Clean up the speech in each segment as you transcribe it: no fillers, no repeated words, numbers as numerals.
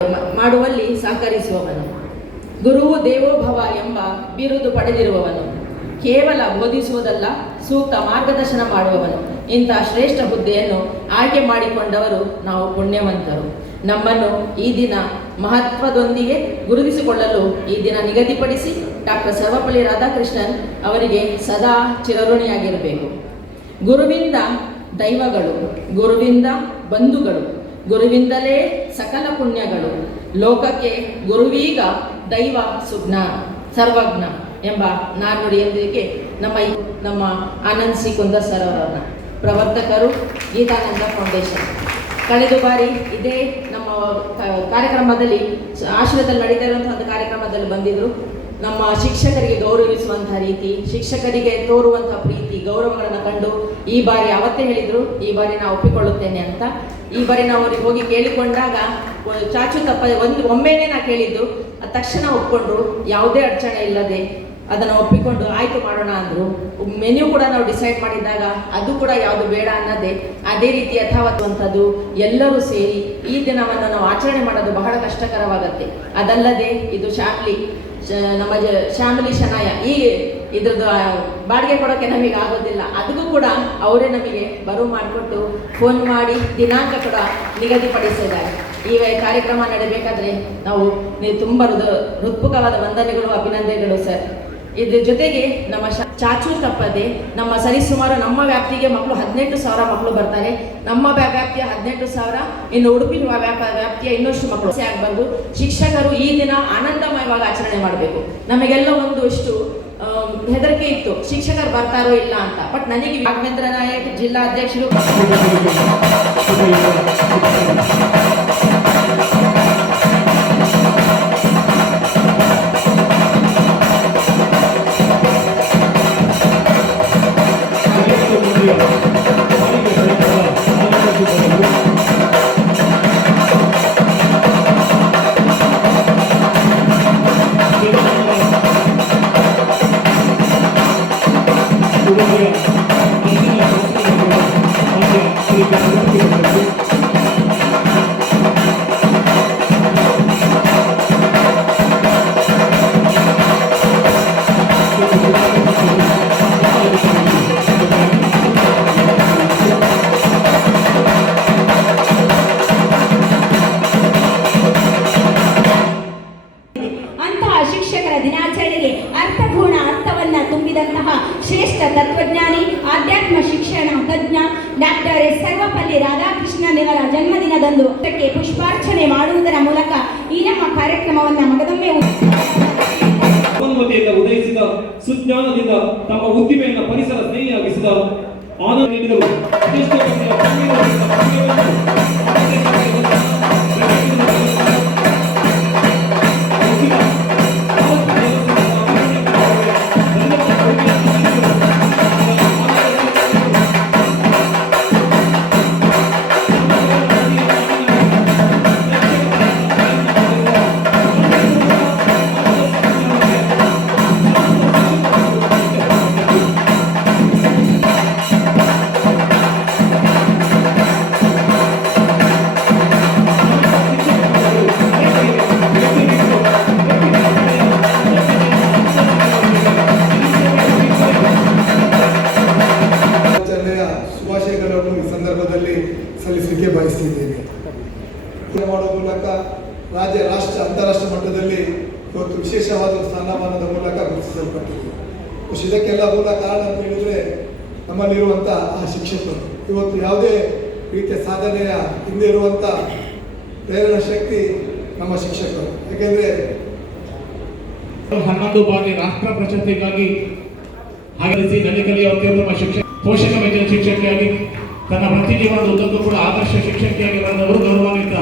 ಮಾಡುವಲ್ಲಿ ಸಹಕರಿಸುವವನು, ಗುರುವು ದೇವೋಭವ ಎಂಬ ಬಿರುದು ಪಡೆದಿರುವವನು, ಕೇವಲ ಬೋಧಿಸುವುದಲ್ಲ ಸೂಕ್ತ ಮಾರ್ಗದರ್ಶನ ಮಾಡುವವನು. ಇಂತಹ ಶ್ರೇಷ್ಠ ಹುದ್ದೆಯನ್ನು ಆಯ್ಕೆ ಮಾಡಿಕೊಂಡವರು ನಾವು ಪುಣ್ಯವಂತರು. ನಮ್ಮನ್ನು ಈ ದಿನ ಮಹತ್ವದೊಂದಿಗೆ ಗುರುತಿಸಿಕೊಳ್ಳಲು ಈ ದಿನ ನಿಗದಿಪಡಿಸಿ ಡಾಕ್ಟರ್ ಸರ್ವಪಲ್ಲಿ ರಾಧಾಕೃಷ್ಣನ್ ಅವರಿಗೆ ಸದಾ ಚಿರಋಣಿಯಾಗಿರಬೇಕು. ಗುರುವಿಂದ ದೈವಗಳು, ಗುರುವಿಂದ ಬಂಧುಗಳು, ಗುರುವಿಂದಲೇ ಸಕಲ ಪುಣ್ಯಗಳು, ಲೋಕಕ್ಕೆ ಗುರುವೀಗ ದೈವ ಸುಜ್ಞ ಸರ್ವಜ್ಞ ಎಂಬ ನಾಣ್ಣುಡಿಯೊಂದಿಗೆ ನಮ್ಮ ಆನಂದ್ ಸಿ ಕುಂದರ್ ಸರ್ ಅವರನ್ನ ಪ್ರವರ್ತಕರು ಗೀತಾನಂದ ಫೌಂಡೇಶನ್. ಕಳೆದ ಬಾರಿ ಇದೇ ನಮ್ಮ ಕಾರ್ಯಕ್ರಮದಲ್ಲಿ ಆಶ್ರಯದಲ್ಲಿ ನಡೀತಾ ಇರುವಂತಹ ಒಂದು ಕಾರ್ಯಕ್ರಮದಲ್ಲಿ ಬಂದಿದ್ರು. ನಮ್ಮ ಶಿಕ್ಷಕರಿಗೆ ಗೌರವಿಸುವಂತಹ ರೀತಿ, ಶಿಕ್ಷಕರಿಗೆ ತೋರುವಂತಹ ಪ್ರೀತಿ ಗೌರವಗಳನ್ನು ಕಂಡು ಈ ಬಾರಿ ಅವತ್ತೇ ಹೇಳಿದ್ರು, ಈ ಬಾರಿ ನಾನು ಒಪ್ಪಿಕೊಳ್ಳುತ್ತೇನೆ ಅಂತ. ಈ ಬಾರಿ ನಾವು ಅವ್ರಿಗೆ ಹೋಗಿ ಕೇಳಿಕೊಂಡಾಗ ಚಾಚು ತಪ್ಪ ಒಮ್ಮೆನೇ ನಾ ಕೇಳಿದ್ದು, ತಕ್ಷಣ ಒಪ್ಕೊಂಡ್ರು, ಯಾವುದೇ ಅಡಚಣೆ ಇಲ್ಲದೆ ಅದನ್ನು ಒಪ್ಪಿಕೊಂಡು ಆಯ್ತು ಮಾಡೋಣ ಅಂದರು. ಮೆನ್ಯೂ ಕೂಡ ನಾವು ಡಿಸೈಡ್ ಮಾಡಿದಾಗ ಅದು ಕೂಡ ಯಾವುದು ಬೇಡ ಅನ್ನೋದೇ ಅದೇ ರೀತಿ ಯಥಾವತ್ತುವಂಥದ್ದು ಎಲ್ಲರೂ ಸೇರಿ ಈ ದಿನವನ್ನು ನಾವು ಆಚರಣೆ ಮಾಡೋದು ಬಹಳ ಕಷ್ಟಕರವಾಗತ್ತೆ. ಅದಲ್ಲದೆ ಇದು ನಮ್ಮ ಶ್ಯಾಮಲಿ ಶನಾಯ ಈ ಇದ್ರದ್ದು ಬಾಡಿಗೆ ಕೊಡೋಕ್ಕೆ ನಮಗೆ ಆಗೋದಿಲ್ಲ. ಅದಕ್ಕೂ ಕೂಡ ಅವರೇ ನಮಗೆ ಬರುವ ಮಾಡಿಕೊಟ್ಟು ಫೋನ್ ಮಾಡಿ ದಿನಾಂಕ ಕೂಡ ನಿಗದಿಪಡಿಸಿದ್ದಾರೆ. ಈ ಕಾರ್ಯಕ್ರಮ ನಡೀಬೇಕಾದ್ರೆ ನೀವು ತುಂಬ ಹೃತ್ಪೂರ್ವಕವಾದ ವಂದನೆಗಳು, ಅಭಿನಂದನೆಗಳು ಸರ್. ಇದ್ರ ಜೊತೆಗೆ ನಮ್ಮ ಚಾಚು ತಪ್ಪದೆ ನಮ್ಮ ಸರಿಸುಮಾರು ನಮ್ಮ ವ್ಯಾಪ್ತಿಗೆ ಮಕ್ಕಳು 18,000 ಮಕ್ಕಳು ಬರ್ತಾರೆ. ನಮ್ಮ ವ್ಯಾಪ್ತಿಯ 18,000, ಇನ್ನು ಉಡುಪಿ ವ್ಯಾಪ್ತಿಯ ಇನ್ನಷ್ಟು ಮಕ್ಕಳು ಬಂದು ಶಿಕ್ಷಕರು ಈ ದಿನ ಆನಂದಮಯವಾಗಿ ಆಚರಣೆ ಮಾಡಬೇಕು. ನಮಗೆಲ್ಲ ಇಷ್ಟು ಹೆದರಿಕೆ ಇತ್ತು, ಶಿಕ್ಷಕರು ಬರ್ತಾರೋ ಇಲ್ಲ ಅಂತ. ಬಟ್ ನನಗೆ ರಾಘವೇಂದ್ರ ನಾಯಕ್ ಜಿಲ್ಲಾ ಅಧ್ಯಕ್ಷರು ಶ್ರೇಷ್ಠ ತತ್ವಜ್ಞಾನಿ, ಆಧ್ಯಾತ್ಮ ಶಿಕ್ಷಣ ತಜ್ಞ ಡಾಕ್ಟರ್ ಸರ್ವಪಲ್ಲಿ ರಾಧಾಕೃಷ್ಣನ್ ಅವರ ಜನ್ಮದಿನದಂದು ಪುಷ್ಪಾರ್ಚನೆ ಮಾಡುವುದರ ಮೂಲಕ ಈ ನಮ್ಮ ಕಾರ್ಯಕ್ರಮವನ್ನು ಮಗದೊಮ್ಮೆ ಉದಯಿಸಿದ ಸುಜ್ಞಾನದಿಂದ ತಮ್ಮ ಉದ್ದಿಮೆಯನ್ನು ಪರಿಸರ ಸ್ನೇಹಿಯಾಗಿಸಿದ ಆನಂದ ನೀಡಿದರು. ಸಲ್ಲಿಸಲಿಕ್ಕೆ ಬಯಸ್ತಿದ್ದೇನೆ. ಮಾಡುವ ಮೂಲಕ ರಾಜ್ಯ, ರಾಷ್ಟ್ರ, ಅಂತಾರಾಷ್ಟ್ರೀಯ ಮಟ್ಟದಲ್ಲಿ ಇವತ್ತು ವಿಶೇಷವಾದ ಸ್ಥಾನಮಾನದ ಮೂಲಕ ಗುರುತಿಸಲ್ಪಟ್ಟಿದೆ. ಇದಕ್ಕೆಲ್ಲ ಮೂಲ ಕಾರಣ ಅಂತ ಹೇಳಿದರೆ ನಮ್ಮಲ್ಲಿರುವಂಥ ಆ ಶಿಕ್ಷಕರು. ಇವತ್ತು ಯಾವುದೇ ರೀತಿಯ ಸಾಧನೆಯ ಹಿಂದೆ ಇರುವಂಥ ಪ್ರೇರಣಾ ಶಕ್ತಿ ನಮ್ಮ ಶಿಕ್ಷಕರು. ಯಾಕೆಂದರೆ 11 ಬಾರಿ ರಾಷ್ಟ್ರ ಪ್ರಶಸ್ತಿಗಾಗಿ ಆಗಮಿಸಿ ನಲಿಕಲಿಯ ಅತ್ಯುತ್ತಮ ಶಿಕ್ಷಕ, ಪೋಷಕ ಮೆಚ್ಚಿನ ಶಿಕ್ಷಕಿಯಾಗಿ ತನ್ನ ವೃತ್ತಿ ಜೀವನದ ಉದ್ದಕ್ಕೂ ಕೂಡ ಆದರ್ಶ ಶಿಕ್ಷಕಿಯಾಗಿ ಬಂದವರು ಗೌರವಾನ್ವಿತ.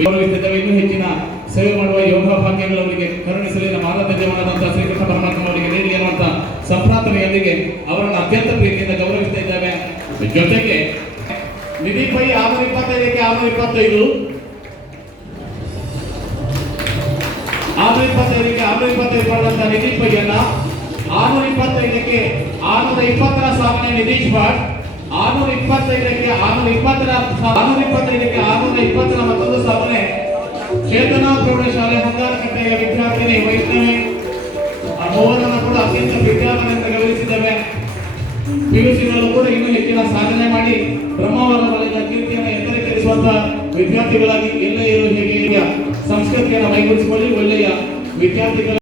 ಇನ್ನೂ ಹೆಚ್ಚಿನ ಸೇವೆ ಮಾಡುವ ಯೋಗ ಭಾಗ್ಯಗಳವರಿಗೆ ಕರುಣಿಸಲಿ. ನಮ್ಮ ಆರಾಧ್ಯ ದೇವನಾದಂತಹ ಶ್ರೀಕೃಷ್ಣ ಪರಮಾತ್ಮ ಅವರಿಗೆ ನೀಡಲಿ ಅನ್ನುವಂಥ ಸಂಪ್ರಾರ್ಥನೆಯೊಂದಿಗೆ ಅವರನ್ನು ಅತ್ಯಂತ ಪ್ರೀತಿಯಿಂದ ಗೌರವಿಸ್ತಾ ಇದ್ದೇವೆ. ಜೊತೆಗೆ ನಿಧಿ ಪೈ 625ಕ್ಕೆ 625, 625ಕ್ಕೆ 625 ಪಡೆದಂತಹ ನಿಧಿ ಪೈಯನ್ನ 625ಕ್ಕೆ 620ರ ಸಾಧನೆ ನಿಧೀಶ್ ಭಟ್, 625ಕ್ಕೆ 620ರ ಮತ್ತೊಂದು ಸಾಧನೆ ಚೇತನಾ ಪ್ರೌಢಶಾಲೆ ಹಂಗಾರಕಟ್ಟೆಯ ವಿದ್ಯಾರ್ಥಿನಿ ವೈಷ್ಣವಿ, ಆ ಮೂವರನ್ನು ಕೂಡ ಅತ್ಯಂತ ವಿದ್ಯಾರ್ಥಿಗಳಿಂದ ಗೌರವಿಸಿದ್ದೇವೆ. ಪಿಯುಸಿಗಳಲ್ಲೂ ಕೂಡ ಇನ್ನೂ ಹೆಚ್ಚಿನ ಸಾಧನೆ ಮಾಡಿ ಬ್ರಹ್ಮಾವರ ವಲಯದ ಕೀರ್ತಿಯನ್ನು ಎತ್ತರಕ್ಕೇರಿಸುವಂತಹ ವಿದ್ಯಾರ್ಥಿಗಳಾಗಿ ಎಲ್ಲೇ ಇರುವ ಹೇಗೆ ಸಂಸ್ಕೃತಿಯನ್ನು ಮೈಗೂಡಿಸಿಕೊಳ್ಳಿ ಒಳ್ಳೆಯ ವಿದ್ಯಾರ್ಥಿಗಳ